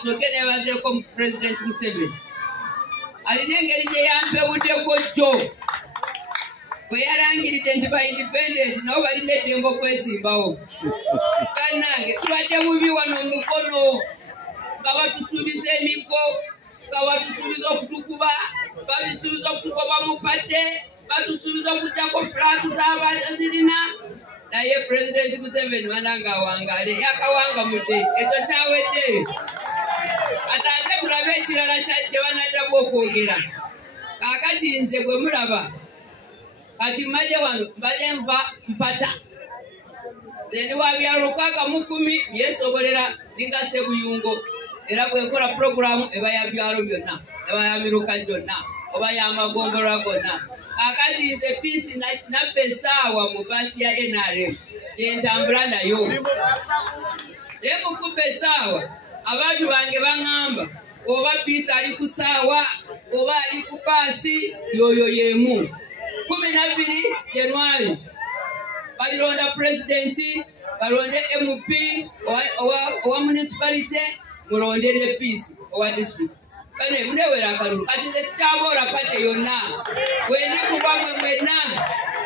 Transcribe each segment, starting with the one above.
sokene bazeko President Museveni alina engeri gye yampewuddeko jjo bwe yalangiridde nti ba independent nabo balina eddembe okwesimbawo bannange tubadde bubi wano mukono nga batusuubiza emiko nga batusuubiza okutukuba batusuubiza okutukuba mu pate batusuubiza okuddako flag z'abazirina naye President Museveni bananga awangale yakawangamudde ekyo kyaweddeyo ate tulabe ekirala kye banaddamu okwogera kaakati nze gwe mulaba kati mmaje wano mbadde nva mpata nze ndi wa byalo 610 byesobolera ligase buyungo era bwe nkola programu eba ya byalo byonna eba ya miruka gyonna oba ya magombolola gonna kakati nze peace nabbe essaawa mu basi ya NRM gye ntambula nayo naye mukubba essaawa abantu bange baŋŋamba oba peace ali ku ssaawa oba ali ku baasi yoyo yemu 12 January balilonda presidenti balonde MP owa municipality mulondere peace owa district bane munewera akalulu kati nze kikyaboola pate yonna wendi kuba mwenna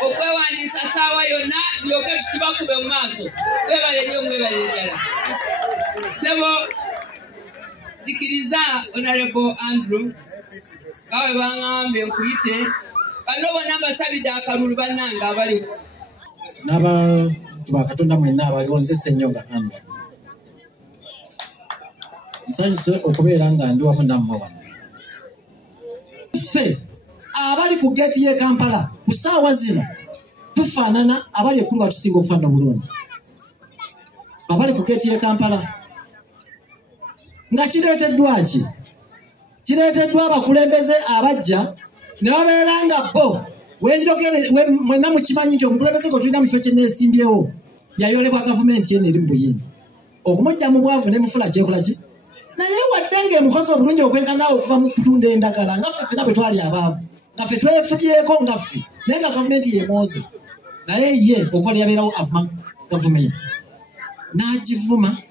okwewandisa ssaawa yonna lyoke tutibakube mu maaso mwebale nnyo mwebale ddala sebo zikiriza Honorable Andrew kawe baŋŋambye nkuyite bano bonna mbasabidde akalulu bannanga abaliwo n'abantu ba Katonda mwenna abaliwo nze Ssenyonga Andrew nsanyuse okubeera nga ndi wamu nammwe wano ffe abali ku geeti y'e Kampala ku ssaawa zino tufaanana abali ekkulu batusinga okufaanana bulungi abali ku geeti y'e Kampala nga kireeteddwa ki kireeteddwa abakulembeze abajja ne babeera nga bo wenjogere mwenna mukimanyi nti omukulembeze gwe tulina mu kifo kye neesimbyewo yayolebwa gavumenti eno eri mu buyinza okumujja mu bwavu ne mufula kyekola ki naye wadde ng'emukozi obulungi okwenkanaawo okuva mu kutunda endagala nga ffe ffena bwe twali abaavu nga ffe twefubyeko nga ffe naye nga gavumenti yemwoze naye ye okuva yabeerawo avuma gavumenti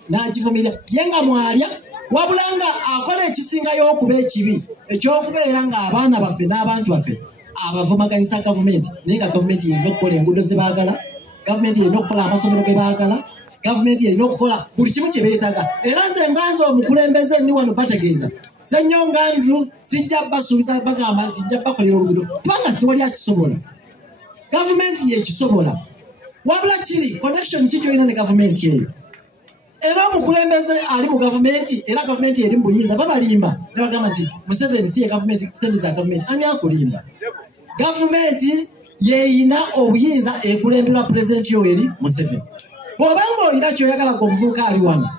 n'agivumirira ye nga mwalya wabula nga akola ekisingayo okuba ekibi ekyokubeera nga abaana baffe n'abantu baffe abavumaganyisa gavumenti naye nga gavumenti yerina okukola enguudo ze baagala gavumenti yerina okukola amasomero ge baagala gavumenti yerina okukola buli kimu kye beetaaga era nze nganze omukulembeze ndi wano bategeeza Ssenyonga Andrew sijja basuubiza bagamba nti nja bakolera oluguudo kubanga siwali akisobola gavumenti yekisobola wabula kiri connection kikyoyina ne gavumenti eyo era omukulembeze ali mu gavumenti era gavumenti eri mu buyinza babalimba ne bagamba nti Museveni si ye gavumenti sente za gavumenti ani akulimba gavumenti yeeyina obuyinza ekulemberwa pulezidenti Yoweri Museveni bw'obanga olina kyoyagala omuvubuka ali wano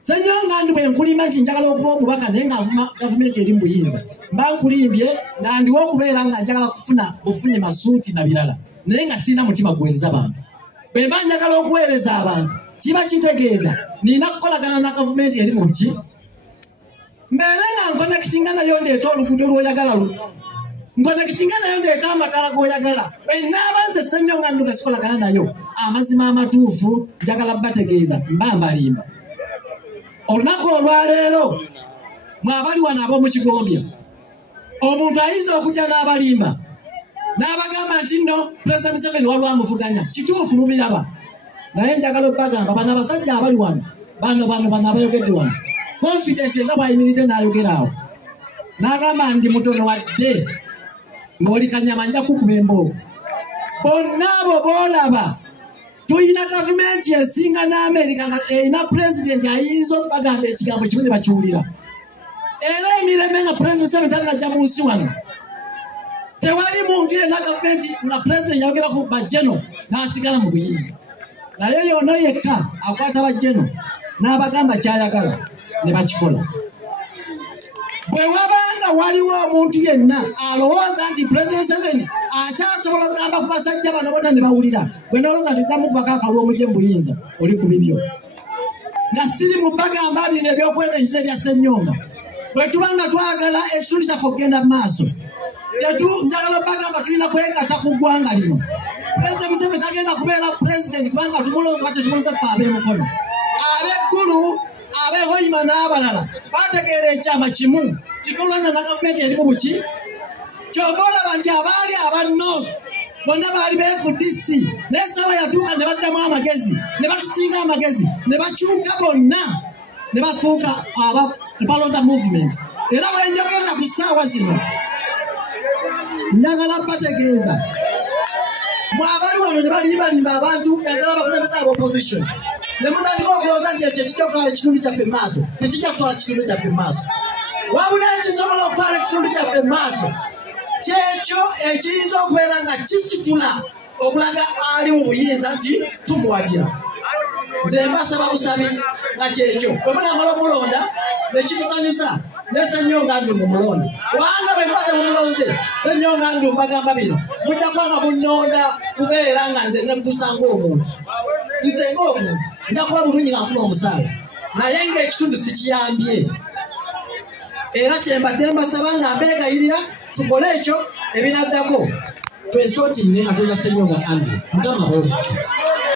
Ssenyonga Andrew bwe nkulimba nti njagala okuba omubaka naye ng'avuma gavumenti eri mu buyinza mba nkulimbye nga ndiwo okubeera nga njagala kufuna bufunye masuuti na birala naye nga sirina mutima guweereza abantu bwe mba njagala okuweereza abantu kiba kitegeeza nina kukolagana na gavumenti eri mu ki mbeere nga nkonekitinga nayo ndeeta oluguudo lw'oyagala luno nkonekitinga nayo ndeeta amatala g'oyagala bwenaaba nze Ssenyonga Andrew gasikolagana nayo amazima amatuufu njagala bategeeza mba mbalimba olunaku olwaleero mwabali wano ab'omukigombya omuntu ayinza okujja n'abalimba n'abagamba nti nno Pulezidenti Museveni waliwo amuvuganya kituufu mubiraba naye njagala okubagamba bano abasajja abali wano bano abayogedde wano confident nga bw'ayimiridde n'ayogera awo n'agamba ndi mutono wadde ng'oli kanyama nja kukuba emboogo bonna abo boolaba tuyina gavumenti esinga n'Amerika nga erina pulezidenti ayinza okubagamba ekigambo kimu ne bakiwulira era emirembe nga Pulezidenti Museveni tanajja mu nsi wano tewali muntu yenna gavumenti nga pulezidenti yayogerako bajjeno n'asigala mu buyinza naye yono yekka akwata bajjeno n'abagamba kyayagala ne bakikola bwe wabanga waliwo omuntu yenna alowooza nti Pulezidenti Museveni akyasobola okugamba ku basajja bano bonna ne bawulira bwe nolowooza nti ojja mukubako akalulu omugye mu buyinza oli ku bibyo nga siri mu bagamba bino ebyokwetenyisa ebya Ssenyonga bwe tuba nga twagala ekitundu kyaffe okugenda mu maaso njagala bagamba tulina kwegatta ku ggwanga lino Pulezidenti Museveni tagenda kubeera pulezidenti kubanga tumulowooza bate tumulose ffe ab'emukono ab'eggulu abehoyima n'abalala bategeera ekyama kimu tikulwana na gavumenti erimu buki kyova olaba nti abaali aba north bonna baali be-FDC naye essaawa yatuuka ne baddamu amagezi ne batusinga amagezi ne bakyuka bonna ne bafuuka balonda movement era bwenjogera ku ssaawa zino njagala bategeeza mwabali wano ne balimbalimba abantu naddala bakulembeza aba opposition ne mutandika okulowooza nti ekyo kijja kutwala ekitundu kyaffe mu maaso tekijja kutwala kitundu kyaffe mu maaso wabula ekisobola okutwala ekitundu kyaffe mu maaso kyekyo ekiyinza okubeera nga kisitula okulaga ali mu buyinza nti tumuwagira nze mbasaba busabi nga kyekyo bwe munamala omulonda nekitusanyusa ne Ssenyonga Ndumba mulonda kubanga bwe mubadde mumulonze Ssenyonga Ndumba bagamba bino mujja kubanga munnonda kubeera nga nze nemukusanga omuntu nze ng'omuntu nja kuba bulungi nga nfuna omusaala naye ng'ekitundu sikiyambye era kyembadde mbasaba nga mbeegayirira tukole ekyo ebinaddako twesootinge nga tulina Ssenyonga Andrew mugamba bwoti